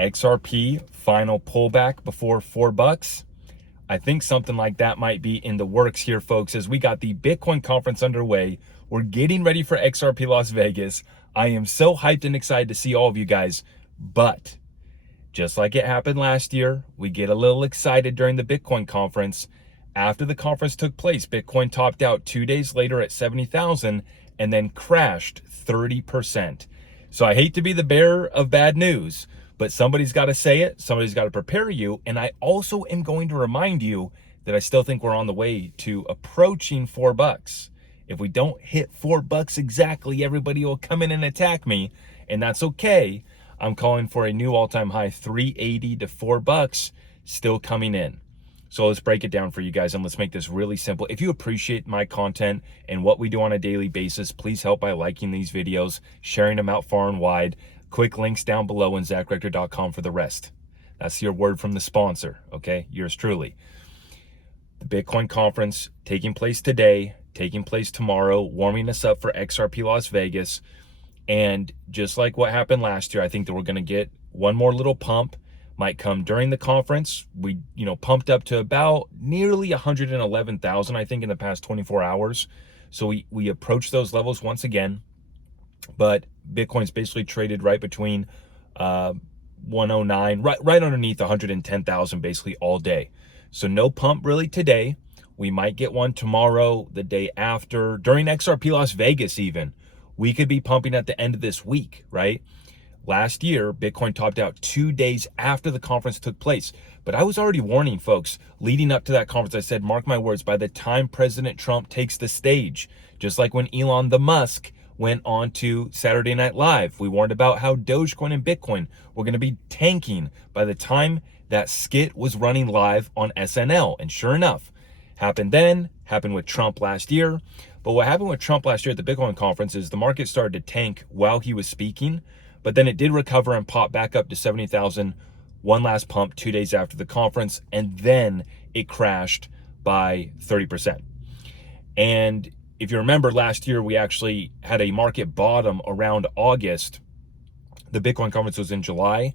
XRP final pullback before $4. I think something like that might be in the works here, folks, as we got the Bitcoin conference underway. We're getting ready for XRP Las Vegas. I am so hyped and excited to see all of you guys, but just like it happened last year, we get a little excited during the Bitcoin conference. After the conference took place, Bitcoin topped out 2 days later at 70,000 and then crashed 30%. So I hate to be the bearer of bad news, but somebody's got to say it. Somebody's got to prepare you. And I also am going to remind you that I still think we're on the way to approaching $4. If we don't hit $4 exactly, everybody will come in and attack me, and that's okay. I'm calling for a new all-time high, 380 to $4 still coming in. So let's break it down for you guys, and let's make this really simple. If you appreciate my content and what we do on a daily basis, please help by liking these videos, sharing them out far and wide. Quick links down below and ZachRector.com for the rest. That's your word from the sponsor, okay? Yours truly. The Bitcoin conference taking place today, taking place tomorrow, warming us up for XRP Las Vegas. And just like what happened last year, I think that we're going to get one more little pump. Might come during the conference. We, pumped up to about nearly 111,000, I think, in the past 24 hours. So we approach those levels once again. But Bitcoin's basically traded right between 109, right underneath 110,000 basically all day. So no pump really today. We might get one tomorrow, the day after, during XRP Las Vegas even. We could be pumping at the end of this week, right? Last year, Bitcoin topped out 2 days after the conference took place. But I was already warning folks leading up to that conference. I said, mark my words, by the time President Trump takes the stage, just like when Elon the Musk went on to Saturday Night Live, we warned about how Dogecoin and Bitcoin were going to be tanking by the time that skit was running live on SNL. And sure enough, happened then, happened with Trump last year. But what happened with Trump last year at the Bitcoin conference is the market started to tank while he was speaking, but then it did recover and pop back up to 70,000, one last pump 2 days after the conference, and then it crashed by 30%. And if you remember last year, we actually had a market bottom around August. The Bitcoin conference was in July.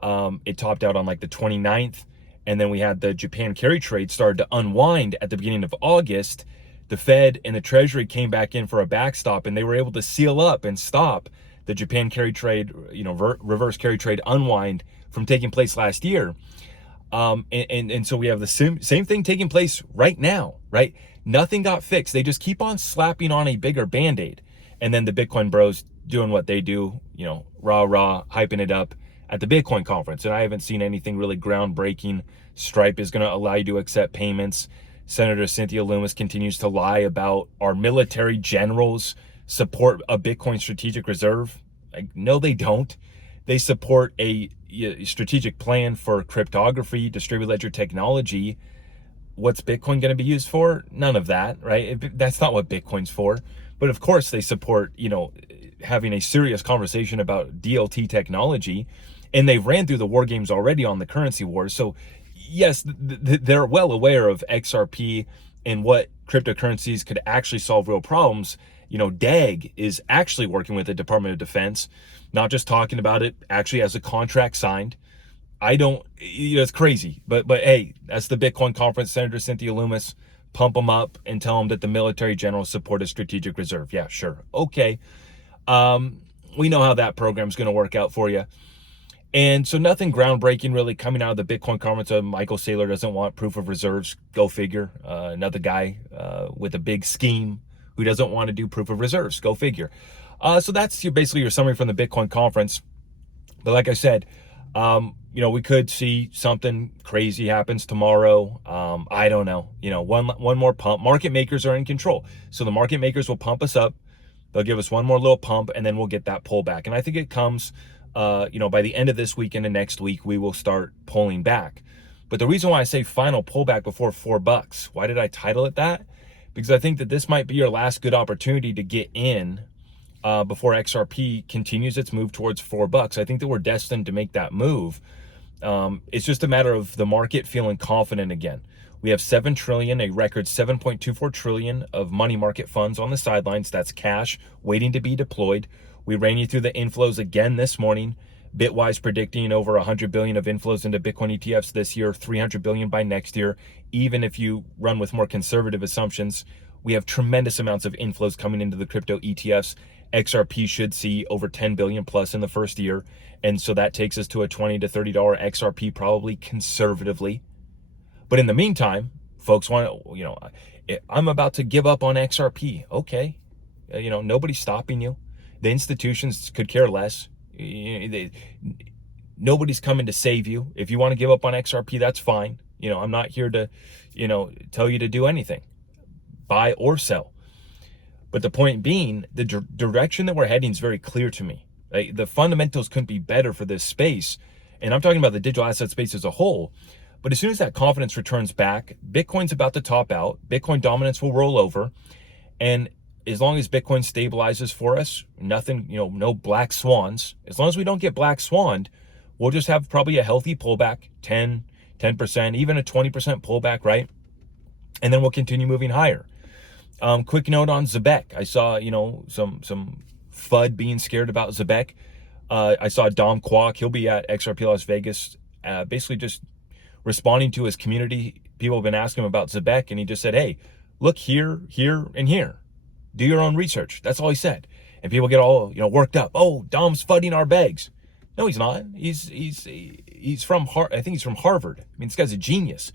It topped out on like the 29th. And then we had the Japan carry trade started to unwind at the beginning of August. The Fed and the Treasury came back in for a backstop, and they were able to seal up and stop the Japan carry trade, reverse carry trade unwind from taking place last year. And so we have the same thing taking place right now, right? Nothing got fixed. They just keep on slapping on a bigger Band-Aid. And then the Bitcoin bros doing what they do, rah, hyping it up at the Bitcoin conference. And I haven't seen anything really groundbreaking. Stripe is going to allow you to accept payments. Senator Cynthia Lummis continues to lie about our military generals support a Bitcoin strategic reserve. Like, no, they don't. They support a strategic plan for cryptography, distributed ledger technology. What's Bitcoin going to be used for? None of that, right? That's not what Bitcoin's for. But of course they support, having a serious conversation about DLT technology. And they've ran through the war games already on the currency wars. So yes, they're well aware of XRP and what cryptocurrencies could actually solve real problems. DAG is actually working with the Department of Defense, not just talking about it, actually has a contract signed. It's crazy. But hey, that's the Bitcoin conference. Senator Cynthia Lummis, pump them up and tell them that the military generals support a strategic reserve. Yeah, sure. Okay. We know how that program's going to work out for you. And so nothing groundbreaking really coming out of the Bitcoin conference. Michael Saylor doesn't want proof of reserves. Go figure. Another guy with a big scheme who doesn't want to do proof of reserves. Go figure. So that's basically your summary from the Bitcoin conference. But like I said, we could see something crazy happens tomorrow. I don't know. One more pump. Market makers are in control. So the market makers will pump us up. They'll give us one more little pump, and then we'll get that pullback. And I think it comes, by the end of this week and the next week, we will start pulling back. But the reason why I say final pullback before $4, why did I title it that? Because I think that this might be your last good opportunity to get in before XRP continues its move towards $4. I think that we're destined to make that move. It's just a matter of the market feeling confident again. We have 7 trillion, a record 7.24 trillion of money market funds on the sidelines. That's cash waiting to be deployed. We ran you through the inflows again this morning. Bitwise predicting over 100 billion of inflows into Bitcoin ETFs this year, 300 billion by next year. Even if you run with more conservative assumptions, we have tremendous amounts of inflows coming into the crypto ETFs. XRP should see over 10 billion plus in the first year. And so that takes us to a $20 to $30 XRP, probably conservatively. But in the meantime, folks want to, I'm about to give up on XRP. Okay. Nobody's stopping you. The institutions could care less. Nobody's coming to save you. If you want to give up on XRP, that's fine. I'm not here to, tell you to do anything, buy or sell. But the point being, the direction that we're heading is very clear to me. Like, the fundamentals couldn't be better for this space. And I'm talking about the digital asset space as a whole. But as soon as that confidence returns back, Bitcoin's about to top out. Bitcoin dominance will roll over. And as long as Bitcoin stabilizes for us, nothing, no black swans. As long as we don't get black swanned, we'll just have probably a healthy pullback, 10%, even a 20% pullback, right? And then we'll continue moving higher. Quick note on Zebec. I saw, some FUD being scared about Zebec. I saw Dom Kwok. He'll be at XRP Las Vegas, basically just responding to his community. People have been asking him about Zebec, and he just said, hey, look here, here, and here. Do your own research. That's all he said. And people get all, worked up. Oh, Dom's fudding our bags. No, he's not. He's from I think he's from Harvard. I mean, this guy's a genius.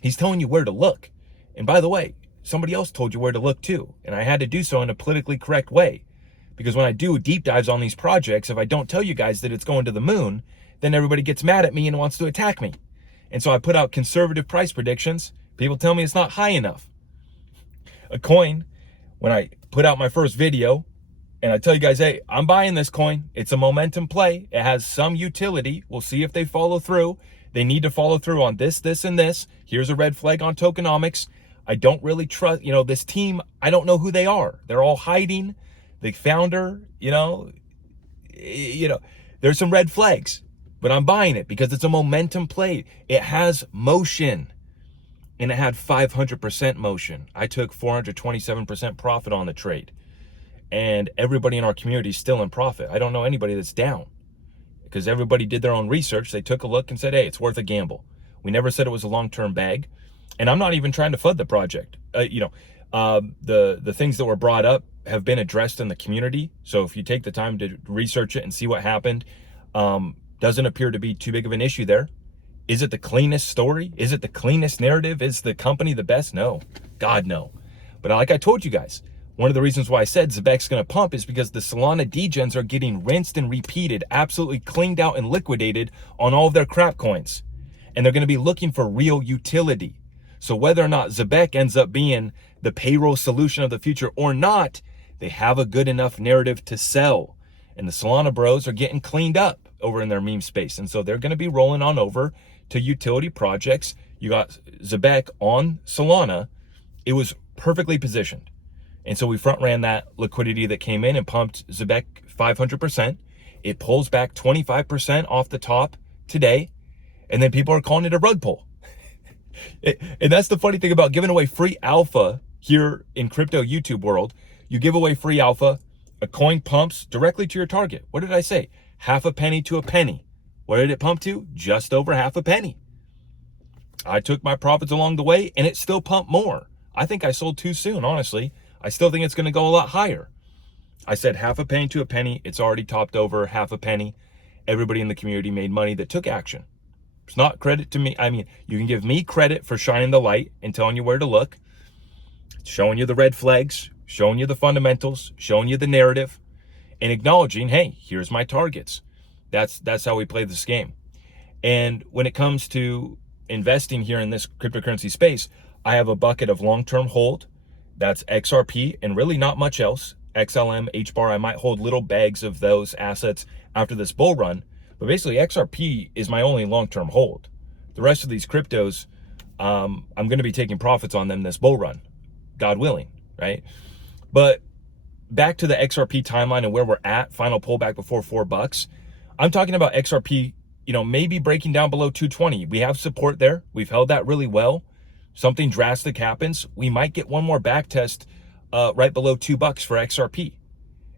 He's telling you where to look. And by the way, somebody else told you where to look too. And I had to do so in a politically correct way. Because when I do deep dives on these projects, if I don't tell you guys that it's going to the moon, then everybody gets mad at me and wants to attack me. And so I put out conservative price predictions. People tell me it's not high enough. A coin, when I put out my first video and I tell you guys, hey, I'm buying this coin. It's a momentum play. It has some utility. We'll see if they follow through. They need to follow through on this, this, and this. Here's a red flag on tokenomics. I don't really trust, this team. I don't know who they are. They're all hiding. The founder, there's some red flags, but I'm buying it because it's a momentum play. It has motion, and it had 500% motion. I took 427% profit on the trade, and everybody in our community is still in profit. I don't know anybody that's down because everybody did their own research. They took a look and said, hey, it's worth a gamble. We never said it was a long-term bag, and I'm not even trying to FUD the project. The things that were brought up have been addressed in the community. So if you take the time to research it and see what happened, doesn't appear to be too big of an issue there. Is it the cleanest story? Is it the cleanest narrative? Is the company the best? No, God, no. But like I told you guys, one of the reasons why I said Zebec's going to pump is because the Solana degens are getting rinsed and repeated, absolutely cleaned out and liquidated on all of their crap coins. And they're going to be looking for real utility. So whether or not Zebec ends up being the payroll solution of the future or not, they have a good enough narrative to sell. And the Solana bros are getting cleaned up over in their meme space. And so they're going to be rolling on over to utility projects. You got Zebec on Solana. It was perfectly positioned. And so we front ran that liquidity that came in and pumped Zebec 500%. It pulls back 25% off the top today. And then people are calling it a rug pull. And that's the funny thing about giving away free alpha here in crypto YouTube world. You give away free alpha, a coin pumps directly to your target. What did I say? Half a penny to a penny. What did it pump to? Just over half a penny. I took my profits along the way and it still pumped more. I think I sold too soon, honestly. I still think it's going to go a lot higher. I said half a penny to a penny. It's already topped over half a penny. Everybody in the community made money that took action. It's not credit to me. I mean, you can give me credit for shining the light and telling you where to look, showing you the red flags, showing you the fundamentals, showing you the narrative, and acknowledging, hey, here's my targets. That's how we play this game. And when it comes to investing here in this cryptocurrency space, I have a bucket of long-term hold. That's XRP and really not much else. XLM, HBAR, I might hold little bags of those assets after this bull run. But basically, XRP is my only long-term hold. The rest of these cryptos, I'm going to be taking profits on them this bull run, God willing, right? But back to the XRP timeline and where we're at, final pullback before $4. I'm talking about XRP, maybe breaking down below 220. We have support there. We've held that really well. Something drastic happens, we might get one more back test right below $2 for XRP.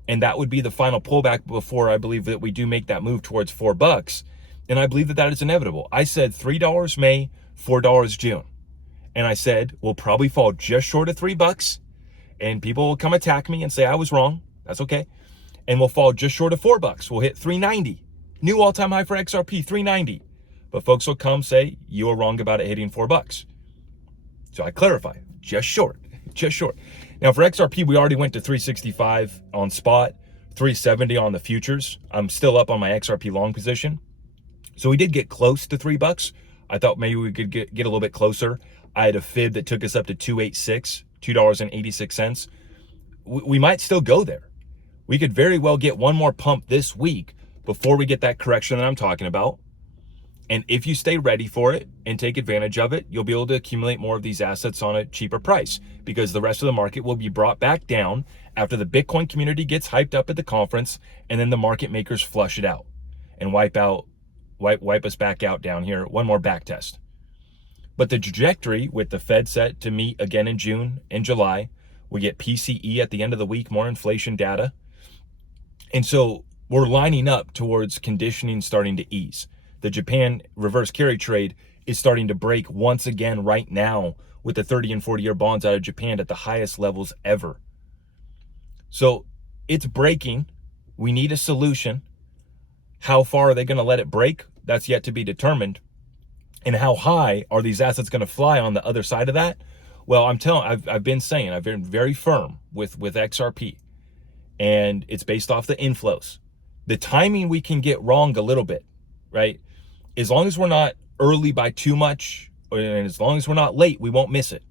And that would be the final pullback before I believe that we do make that move towards $4. And I believe that that is inevitable. I said $3 May, $4 June. And I said, we'll probably fall just short of $3. And people will come attack me and say I was wrong. That's okay. And we'll fall just short of $4. We'll hit 390. New all-time high for XRP, 390. But folks will come say, you were wrong about it hitting $4. So I clarify, just short. Now for XRP, we already went to 365 on spot, 370 on the futures. I'm still up on my XRP long position. So we did get close to $3. I thought maybe we could get a little bit closer. I had a fib that took us up to $2.86. We might still go there. We could very well get one more pump this week before we get that correction that I'm talking about. And if you stay ready for it and take advantage of it, you'll be able to accumulate more of these assets on a cheaper price, because the rest of the market will be brought back down after the Bitcoin community gets hyped up at the conference, and then the market makers flush it out and wipe us back out down here. One more back test. But the trajectory with the Fed set to meet again in June and July, we get PCE at the end of the week, more inflation data. And so we're lining up towards conditioning starting to ease. The Japan reverse carry trade is starting to break once again right now with the 30 and 40-year bonds out of Japan at the highest levels ever. So it's breaking. We need a solution. How far are they going to let it break? That's yet to be determined. And how high are these assets going to fly on the other side of that? Well, I've been very firm with XRP, and it's based off the inflows. The timing we can get wrong a little bit, right? As long as we're not early by too much, and as long as we're not late, we won't miss it.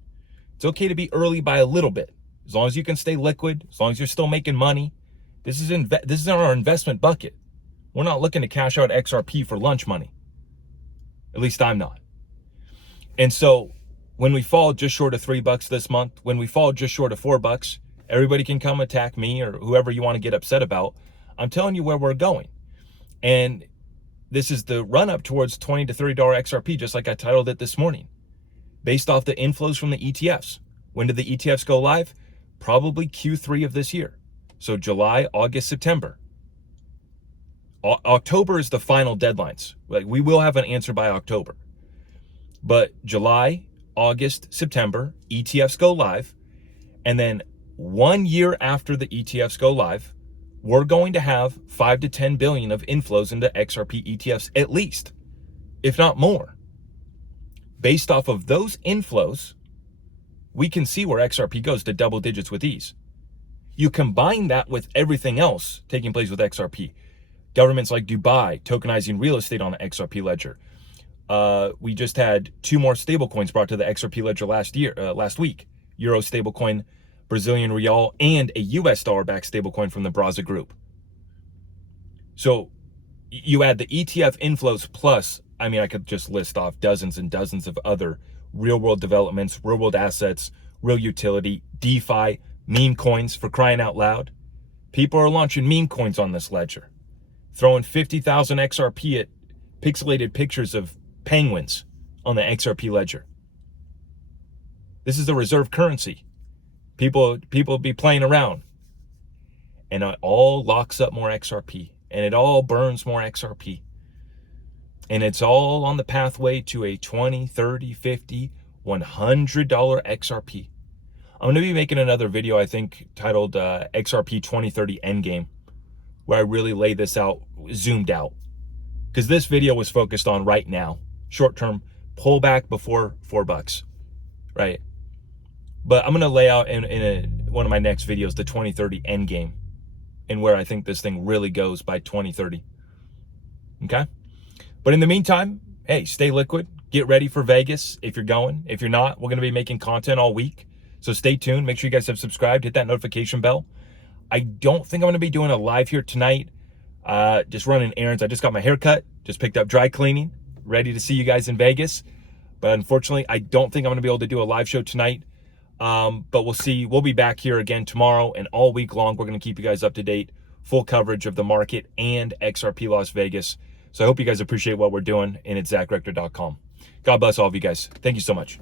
It's okay to be early by a little bit, as long as you can stay liquid, as long as you're still making money. This is our investment bucket. We're not looking to cash out XRP for lunch money. At least I'm not. And so when we fall just short of $3 this month, when we fall just short of $4, everybody can come attack me or whoever you want to get upset about. I'm telling you where we're going. And this is the run up towards $20 to $30 XRP, just like I titled it this morning, based off the inflows from the ETFs. When did the ETFs go live? Probably Q3 of this year. So July, August, September. October is the final deadlines. Like, we will have an answer by October. But July, August, September, ETFs go live. And then 1 year after the ETFs go live, we're going to have 5 to 10 billion of inflows into XRP ETFs, at least, if not more. Based off of those inflows, we can see where XRP goes to double digits with ease. You combine that with everything else taking place with XRP. Governments like Dubai tokenizing real estate on the XRP ledger. We just had 2 more stablecoins brought to the XRP ledger last week. Euro stablecoin, Brazilian real, and a US dollar-backed stablecoin from the Braza Group. So you add the ETF inflows plus, I mean, I could just list off dozens and dozens of other real-world developments, real-world assets, real utility, DeFi, meme coins, for crying out loud. People are launching meme coins on this ledger, throwing 50,000 XRP at pixelated pictures of penguins on the XRP ledger. This is the reserve currency. People be playing around, and it all locks up more XRP, and it all burns more XRP, and it's all on the pathway to a $20, $30, $50, $100 XRP. I'm going to be making another video, I think, titled XRP 2030 Endgame, where I really lay this out, zoomed out, because this video was focused on right now, short-term pullback before $4, right? But I'm going to lay out in one of my next videos the 2030 endgame and where I think this thing really goes by 2030. Okay? But in the meantime, hey, stay liquid. Get ready for Vegas if you're going. If you're not, we're going to be making content all week. So stay tuned. Make sure you guys have subscribed. Hit that notification bell. I don't think I'm going to be doing a live here tonight. Just running errands. I just got my hair cut. Just picked up dry cleaning. Ready to see you guys in Vegas. But unfortunately, I don't think I'm going to be able to do a live show tonight. But we'll see. We'll be back here again tomorrow, and all week long, we're going to keep you guys up to date, full coverage of the market and XRP Las Vegas. So I hope you guys appreciate what we're doing, and it's ZachRector.com. God bless all of you guys. Thank you so much.